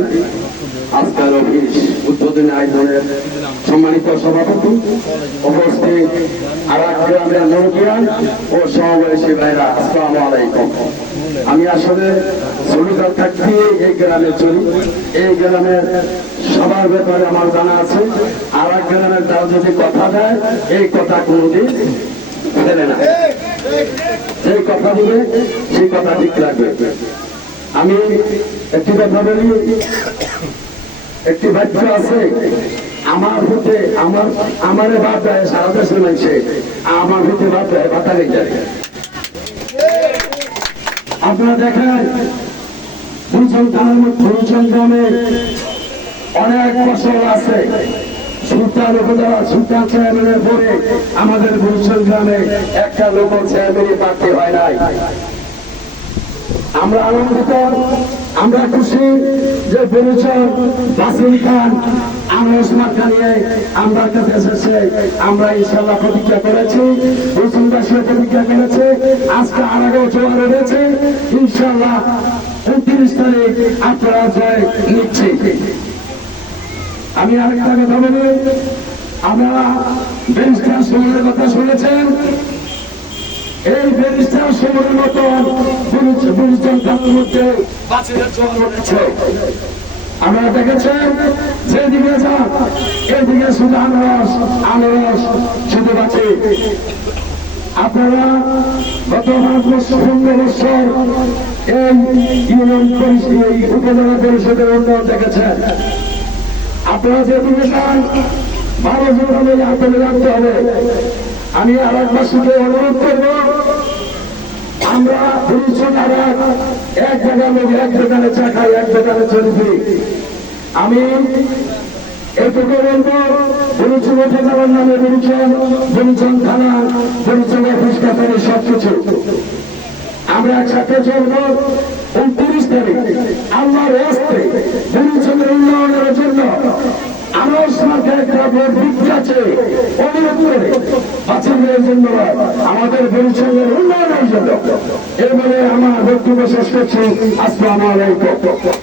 বাড়ি আজকের অফিস উদ্বোধনী আয়োজনের সম্মানিত সভাপতি, উপস্থিত আরাক গ্রামের মুরব্বিয়ান ও সমাবেশী ভাইরা, আসসালামু আলাইকুম। আমি আসলে ছোটকাল থাকতে এই গ্রামে চলি। এই গ্রামের সবার ব্যাপারে আমার জানা আছে। আরাক গ্রামের দ্বারা যদি কথা দেয়, এই কথা কোনোদিন ফেলে না। যে কথা বলে সেই কথা ঠিক রাখবে। আমি একটি কথা বলি, একটি বাচ্চা আছে আমার হতে আমার বাদ দেয়, সারা দেশের মানুষে আমার হতে বাদ দেয়, বাতা হয়ে যায়। আপনারা দেখেন বুড়িচং থানার মধ্যে বুড়িচং গ্রামে অনেক ফসল আছে। সুলতান উপজেলা সুলতান চেয়ারম্যানের পরে আমাদের বুড়িচং গ্রামে একটা লোক চেয়ারম্যানই প্রার্থী হয় নাই। আমরা আনন্দিত, আমরা খুশি যে বুড়িচং বাসিম খান আনোয়ার মার্কা নিয়ে আমরা কাছে এসেছে। আমরা ইনশাল্লাহ প্রতিজ্ঞা করেছি, বুড়িচংবাসী প্রতিজ্ঞা করেছে, আজকে আরাগাঁও জোয়ার রয়েছে, ইনশাল্লাহ 29 তারিখ আপনারা জয় নিচ্ছি। আমি আরেকটা কথা বলি, আপনারা ব্যারিস্টার সময়ের কথা শুনেছেন। এই ব্যারিস্টার সময়ের মতো বুড়িচং মধ্যে বাচ্চাদের জোয়ার উঠেছে। আপনারা দেখেছেন যেদিকে যান এদিকে শুধু আনারস শুধু বাঁচে। আপনারা গত 5 বছর 15 বছর এই ইউনিয়ন পরিষদ এই উপজেলা পরিষদের উন্নয়ন দেখেছেন। আপনারা যেদিকে যান 12 জন হলে আপনি রাখতে হবে। আমি আরাকবাসীকে অনুরোধ করব, আমরা বুড়িচং আরাক এক জায়গার লোক, এক দোকানে চা খাই, এক দোকানে চলি ফিরি। আমি এটুকু বলবো, বুড়িচং উপজেলার নামে বুড়িচং থানা, বুড়িচং অফিস কাছারি সবকিছু আমরা একসাথে চলবো। 29 তারিখ আল্লাহর হস্তে বুড়িচংয়ের উন্নয়নের জন্য আমার সমাজে একটা ভোট দিতে আছে। অনুরোধ করে বাচ্চাদের জন্য, আমাদের বুড়িচংয়ের উন্নয়নের জন্য। এর মানে আমার বক্তব্য শেষ করছি। আসসালামু আলাইকুম।